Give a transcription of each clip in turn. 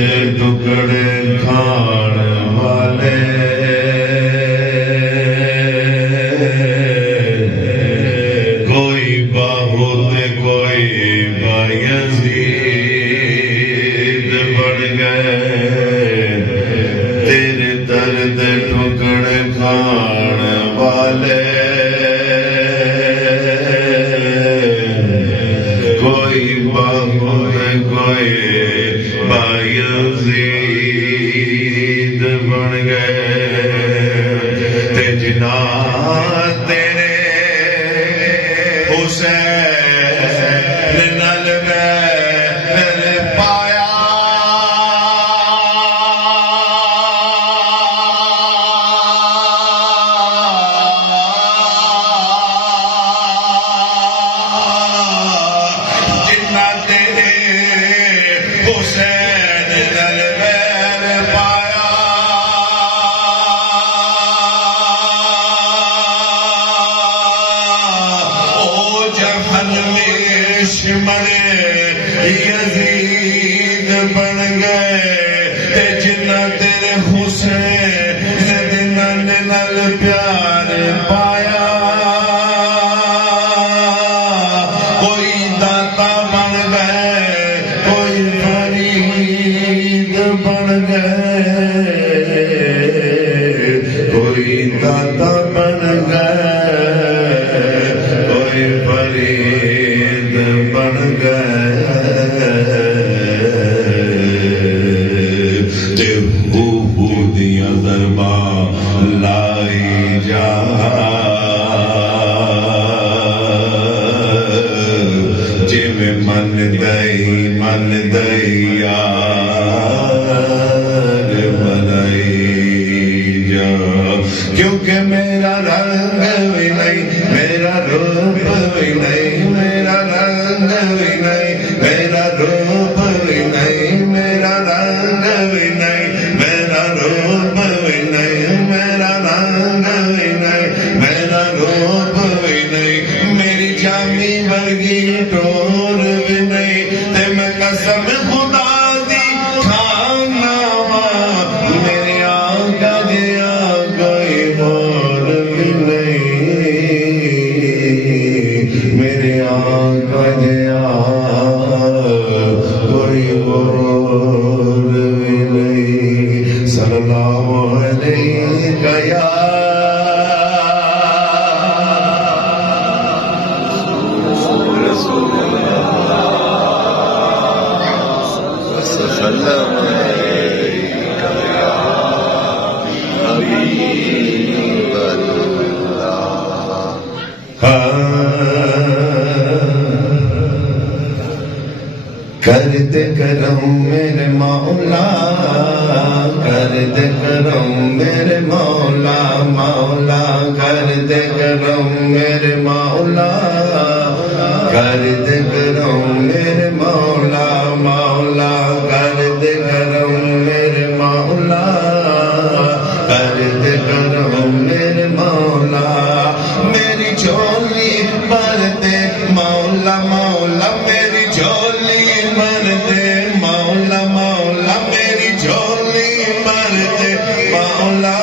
دے ٹکڑے کھان والے کوئی باہو تے کوئی بایزید بن گئے تیرے در دے ٹکڑے کھان والے کوئی باہو تے کوئی بایزید بن گئے تے جناح تیرے حسین نل میں پایا جنہ تیرے حسین نل میں پایا شمر یزید بن گئے تے جنہ تیرے حسین نل پیار پایا کوئی داتا بن گئے کوئی فرید بن گئے کوئی داتا بن گئے کوئی فرید بن گئے تے دیاں ضرباں لائی جا جی میں من دئی یار بنائی جا کیونکہ میرا رنگ بھی نہیں میرا روپ بھی نہیں میرا رنگ بھی نہیں میرا روپ بھی نہیں میرا رنگ بھی نہیں میرا روپ بھی نہیں میرا رنگ بھی نہیں میرا روپ بھی نہیں میری جامی ورگی ٹور بھی نہیں تے میں قسم خدا دی کھانا میرے آقا دیا کوئی اور بھی نہیں میرے آقا دیا کوئی اور بھی نہیں صلی اللہ علیہ یا رسول اللہ صلی اللہ علیہ یا حبیب کر دے کرم میرے مولا کر دے کرم میرے مولا مولا کر دے کرم میرے مولا کر دے کرم میرے مولا مولا کر دے کرم میرے مولا کر دے کرم میرے مولا میری جھولی بھر دے مولا مولا میری جھولی بھر دے مولا مولا میری جھولی بھر دے مولا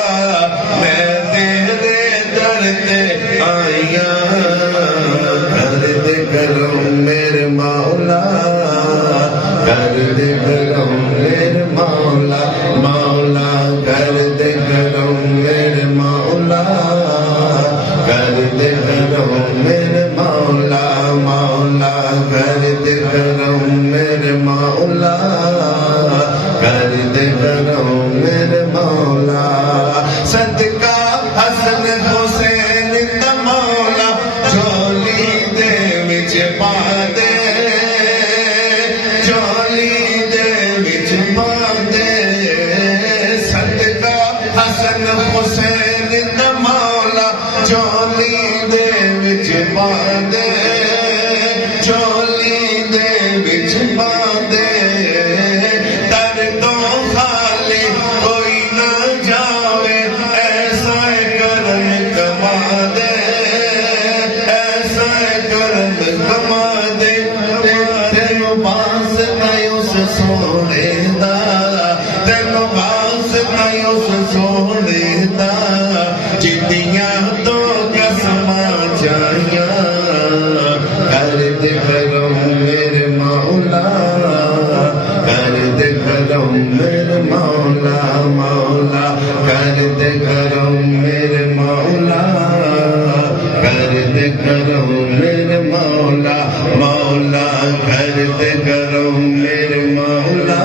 میں تیرے در تے آیا کر دے کرم میرے مولا کر دے کرم میرے مولا مولا کر دے کرم میرے مولا کر دے کرم میرے مولا مولا کر دے کرم میرے مولا کر دے کرم میرے مولا صدقہ حسن حسین دا مولا جھولی دے وچ پا دے جھولی دے وچ پا دے صدقہ حسن حسین دا مولا جھولی دے وچ پا دے جھولی دے وچ پا دے در تو خالی کوئی نہ جاوے ایسا کرم کما دے ایسا کرم کما دے تیرے پاس نہیں اس سونے دا تینوں واسطہ اس سونے دا جتیاں تو قسماں چاہیاں کر دے کرم میرے مولا کر دے کرم میرے مولا مولا کر دے کرم میرے مولا کر دے کرم میرے مولا مولا کر دے کرم میرے مولا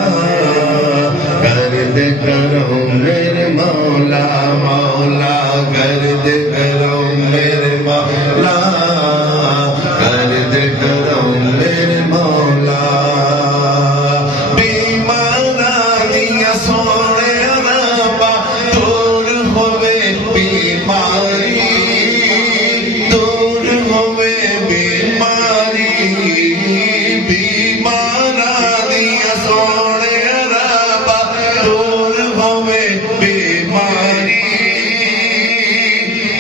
کر دے کرم میرے مولا مولا کر دے کرم میرے مولا کر دے کرم میرے مولا بیماریاں سونے ربا دور ہوئے بیماری دور ہوئے بیماری بیماریاں سونے ربا دور ہوئے بیماری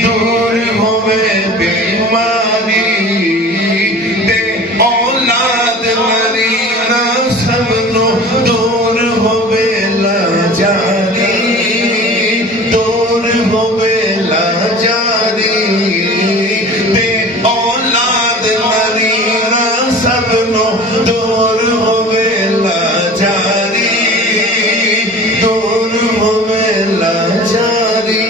دور ہوئے بیماری تے اولاد مرینا سب نو دور ہوئے لاچاری دور ہوئے لاچاری تے اولاد مرینا سب نو دور ہوئے لاچاری دور ہوئے لاچاری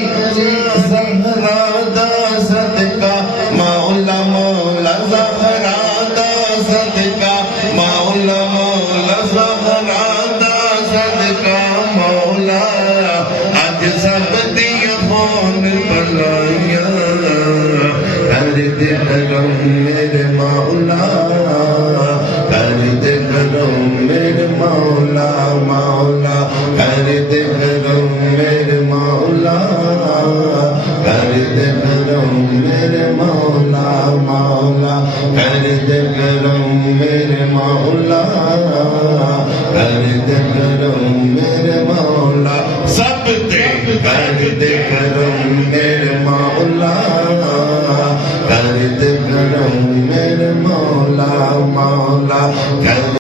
زہرا دا صدقہ مولا مولا زہرا دا صدقہ مولا مولا زہرا دا صدقہ مولا اج سب دیاں ہون بلائیاں کر دے کرم میرے مولا کر دے کرم میرے مولا مولا کر دے کرم میرے مولا کر دے کرم میرے مولا مولا کر دے کرم میرے مولا کر دے کرم میرے مولا سب تے کر دے کرم